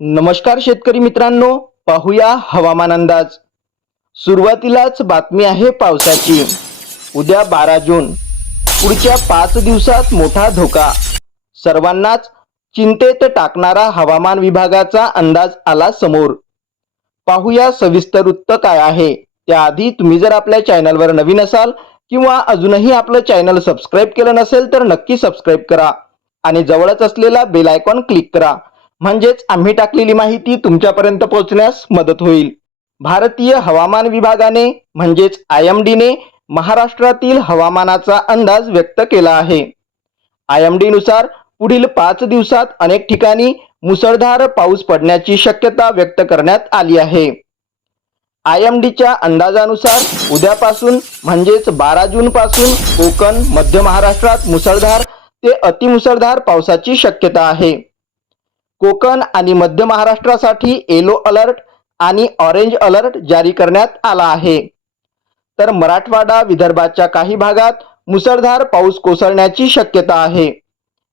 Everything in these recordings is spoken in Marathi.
नमस्कार शेतकरी मित्रांनो पाहूया हवामान अंदाज. सुरुवातीलाच बातमी आहे पावसाची. उद्या बारा जून. पुढच्या पाच दिवसात मोठा धोका. सर्वांनाच चिंतेत टाकणारा हवामान विभागाचा अंदाज आला समोर. पाहूया सविस्तर वृत्त काय आहे. त्याआधी तुम्ही जर आपल्या चॅनलवर नवीन असाल किंवा अजूनही आपलं चॅनल सबस्क्राईब केलं नसेल तर नक्की सबस्क्राईब करा. आणि जवळच असलेला बेल आयकॉन क्लिक करा. म्हणजेच आम्ही टाकलेली माहिती तुमच्यापर्यंत पोहोचण्यास मदत होईल. भारतीय हवामान विभागाने म्हणजेच आय एम डीने महाराष्ट्रातील हवामानाचा अंदाज व्यक्त केला आहे. आय एम डीनुसार पुढील पाच दिवसात अनेक ठिकाणी मुसळधार पाऊस पडण्याची शक्यता व्यक्त करण्यात आली आहे. आय एम डीच्या अंदाजानुसार उद्यापासून म्हणजेच बारा जूनपासून कोकण मध्य महाराष्ट्रात मुसळधार ते अतिमुसळधार पावसाची शक्यता आहे. कोकण आणि मध्य महाराष्ट्रासाठी येलो अलर्ट आणि ऑरेंज अलर्ट जारी करण्यात आला आहे. तर मराठवाडा विदर्भाच्या काही भागात मुसळधार पाऊस कोसळण्याची शक्यता आहे.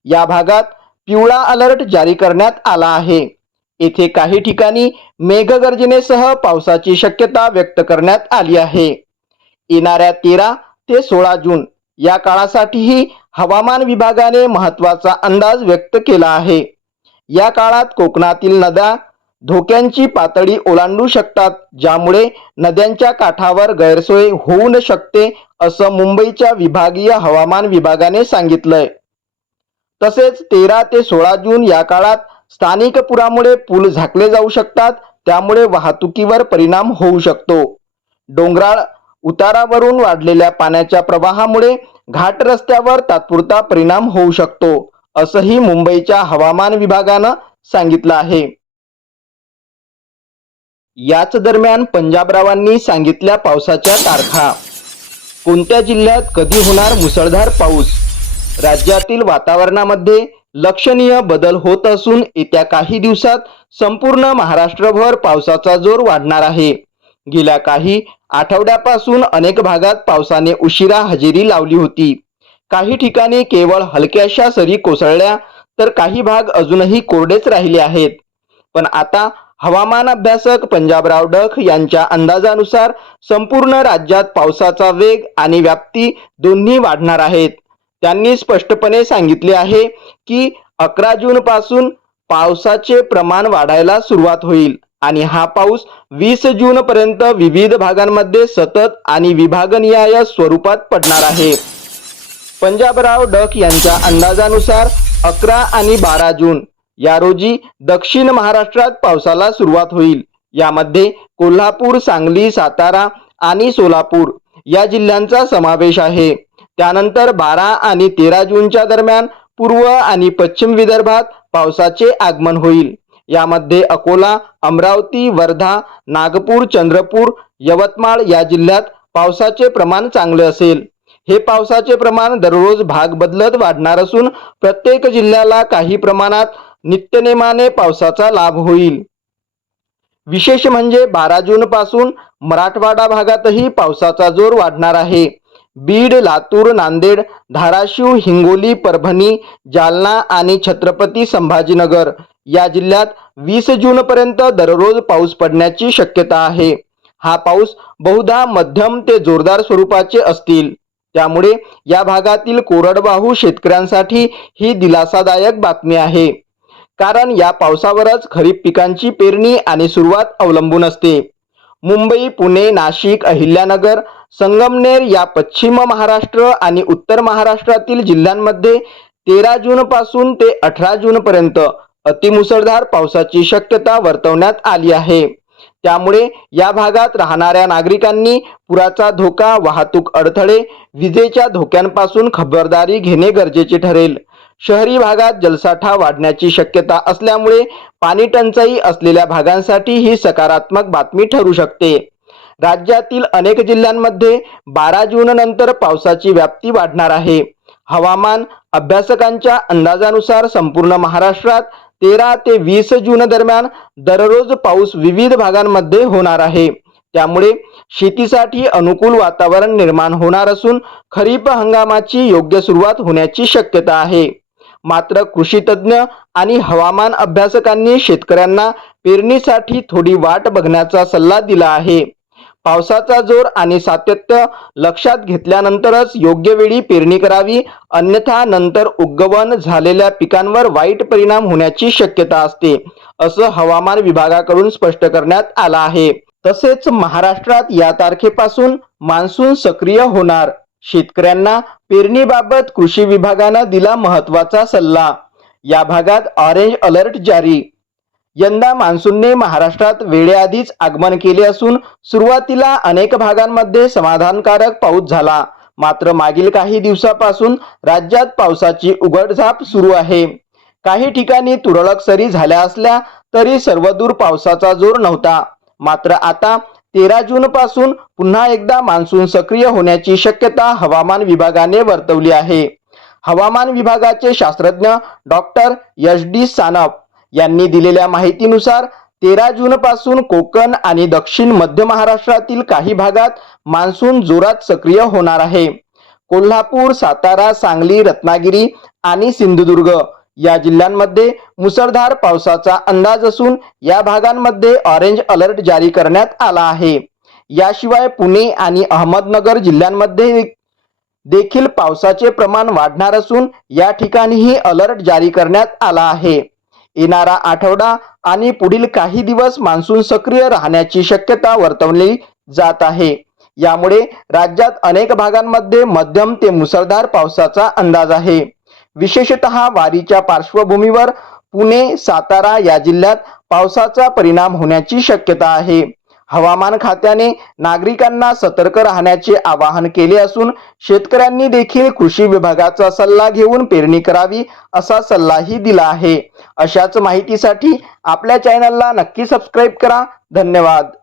या भागात पिवळा अलर्ट जारी करण्यात आला आहे. येथे काही ठिकाणी मेघगर्जनेसह पावसाची शक्यता व्यक्त करण्यात आली आहे. येणाऱ्या तेरा ते सोळा जून या काळासाठीही हवामान विभागाने महत्त्वाचा अंदाज व्यक्त केला आहे. या काळात कोकणातील नद्या धोक्यांची पातळी ओलांडू शकतात ज्यामुळे नद्यांच्या काठावर गैरसोय होऊ न शकते असं मुंबईच्या विभागीय हवामान विभागाने सांगितलंय. तसेच तेरा ते सोळा जून या काळात स्थानिक पुरामुळे पूल झाकले जाऊ शकतात त्यामुळे वाहतुकीवर परिणाम होऊ शकतो. डोंगराळ उतारावरून वाढलेल्या पाण्याच्या प्रवाहामुळे घाट रस्त्यावर तात्पुरता परिणाम होऊ शकतो. असंही मुंबईच्या हवामान विभागानं सांगितलं आहे. याच दरम्यान पंजाबरावांनी सांगितल्या पावसाच्या तारखा. कोणत्या जिल्ह्यात कधी होणार मुसळधार पाऊस? राज्यातील वातावरणामध्ये लक्षणीय बदल होत असून येत्या काही दिवसात संपूर्ण महाराष्ट्रभर पावसाचा जोर वाढणार आहे. गेल्या काही आठवड्यापासून अनेक भागात पावसाने उशिरा हजेरी लावली होती. काही ठिकाणी केवळ हलक्याशा सरी कोसळल्या तर काही भाग अजूनही कोरडेच राहिले आहेत. पण आता हवामान अभ्यासक पंजाबराव डख यांच्या अंदाजानुसार संपूर्ण राज्यात पावसाचा वेग आणि व्याप्ती दोन्ही वाढणार आहेत. त्यांनी स्पष्टपणे सांगितले आहे की अकरा जून पासून पावसाचे प्रमाण वाढायला सुरुवात होईल आणि हा पाऊस वीस जून पर्यंत विविध भागांमध्ये सतत आणि विभागनिहाय स्वरूपात पडणार आहे. पंजाबराव डक यांच्या अंदाजानुसार अकरा आणि बारा जून या रोजी दक्षिण महाराष्ट्रात पावसाला सुरुवात होईल. यामध्ये कोल्हापूर सांगली सातारा आणि सोलापूर या जिल्ह्यांचा समावेश आहे. त्यानंतर बारा आणि तेरा जूनच्या दरम्यान पूर्व आणि पश्चिम विदर्भात पावसाचे आगमन होईल. यामध्ये अकोला अमरावती वर्धा नागपूर चंद्रपूर यवतमाळ या जिल्ह्यात पावसाचे प्रमाण चांगले असेल. हे पावसाचे प्रमाण दररोज भाग बदलत वाढणार असून प्रत्येक जिल्ह्याला काही प्रमाणात नित्यनेमाने पावसाचा लाभ होईल. विशेष म्हणजे बारा जून पासून मराठवाडा भागातही पावसाचा जोर वाढणार आहे. बीड लातूर नांदेड धाराशिव हिंगोली परभणी जालना आणि छत्रपती संभाजीनगर या जिल्ह्यात वीस जून पर्यंत दररोज पाऊस पडण्याची शक्यता आहे. हा पाऊस बहुधा मध्यम ते जोरदार स्वरूपाचे असतील. त्यामुळे या भागातील कोरडवाहू शेतकऱ्यांसाठी ही दिलासादायक बातमी आहे. कारण या पावसावरच खरीप पिकांची पेरणी आणि सुरुवात अवलंबून असते. मुंबई पुणे नाशिक अहिल्यानगर संगमनेर या पश्चिम महाराष्ट्र आणि उत्तर महाराष्ट्रातील जिल्ह्यांमध्ये तेरा जून पासून ते अठरा जून पर्यंत अतिमुसळधार पावसाची शक्यता वर्तवण्यात आली आहे. त्यामुळे या भागात राहणाऱ्या नागरिकांनी पुराचा धोका वाहतूक अडथळे विजेच्या धोक्यांपासून खबरदारी घेणे गरजेचे ठरेल. शहरी भागात जलसाठा वाढण्याची शक्यता असल्यामुळे पाणी टंचाई असलेल्या भागांसाठी ही सकारात्मक बातमी ठरू शकते. राज्यातील अनेक जिल्ह्यांमध्ये बारा जून नंतर पावसाची व्याप्ती वाढणार आहे. हवामान अभ्यासकांच्या अंदाजानुसार संपूर्ण महाराष्ट्रात तेरा ते वीस जून दरम्यान दररोज पाऊस विविध भागांमध्ये होणार आहे. त्यामुळे शेतीसाठी अनुकूल वातावरण निर्माण होणार असून खरीप हंगामाची योग्य सुरुवात होण्याची शक्यता आहे. मात्र कृषी तज्ज्ञ आणि हवामान अभ्यासकांनी शेतकऱ्यांना पेरणीसाठी थोडी वाट बघण्याचा सल्ला दिला आहे. पावसाचा जोर आणि सातत्य लक्षात घेतल्यानंतरच योग्य वेळी पेरणी करावी. अन्यथा नंतर उगवण झालेल्या पिकांवर वाईट परिणाम होण्याची शक्यता असते असं हवामान विभागाकडून स्पष्ट करण्यात आलं आहे. तसेच महाराष्ट्रात या तारखेपासून मान्सून सक्रिय होणार. शेतकऱ्यांना पेरणीबाबत कृषी विभागानं दिला महत्त्वाचा सल्ला. या भागात ऑरेंज अलर्ट जारी यंदा मान्सूनने महाराष्ट्रात वेळेआधीच आगमन केले असून सुरुवातीला अनेक भागांमध्ये समाधानकारक पाऊस झाला. मात्र मागील काही दिवसापासून राज्यात पावसाची उघडझाप सुरू आहे. काही ठिकाणी तुरळक सरी झाल्या असल्या तरी सर्वदूर पावसाचा जोर नव्हता. मात्र आता तेरा जून पासून पुन्हा एकदा मान्सून सक्रिय होण्याची शक्यता हवामान विभागाने वर्तवली आहे. हवामान विभागाचे शास्त्रज्ञ डॉक्टर एस डी सानप यांनी दिलेल्या माहितीनुसार तेरा जून पासून कोकण आणि दक्षिण मध्य महाराष्ट्रातील काही भागात मान्सून जोरात सक्रिय होणार आहे. कोल्हापूर सातारा सांगली रत्नागिरी आणि सिंधुदुर्ग या जिल्ह्यांमध्ये मुसळधार पावसाचा अंदाज असून या भागांमध्ये ऑरेंज अलर्ट जारी करण्यात आला आहे. याशिवाय पुणे आणि अहमदनगर जिल्ह्यांमध्ये देखील पावसाचे प्रमाण वाढणार असून या ठिकाणीही अलर्ट जारी करण्यात आला आहे. येणारा आठवडा आणि पुढील काही दिवस मान्सून सक्रिय राहण्याची शक्यता वर्तवली जात आहे. यामुळे राज्यात अनेक भागांमध्ये मध्यम ते मुसळधार पावसाचा अंदाज आहे. विशेषतः वारीच्या पार्श्वभूमीवर पुणे सातारा या जिल्ह्यात पावसाचा परिणाम होण्याची शक्यता आहे. हवामान खात्याने नागरिकांना सतर्क राहण्याचे आवाहन केले असून शेतकऱ्यांनी देखील कृषी विभागाचा सल्ला घेऊन पेरणी करावी असा सल्लाही दिला आहे. अशाच माहितीसाठी आपल्या चॅनलला नक्की सबस्क्राईब करा. धन्यवाद.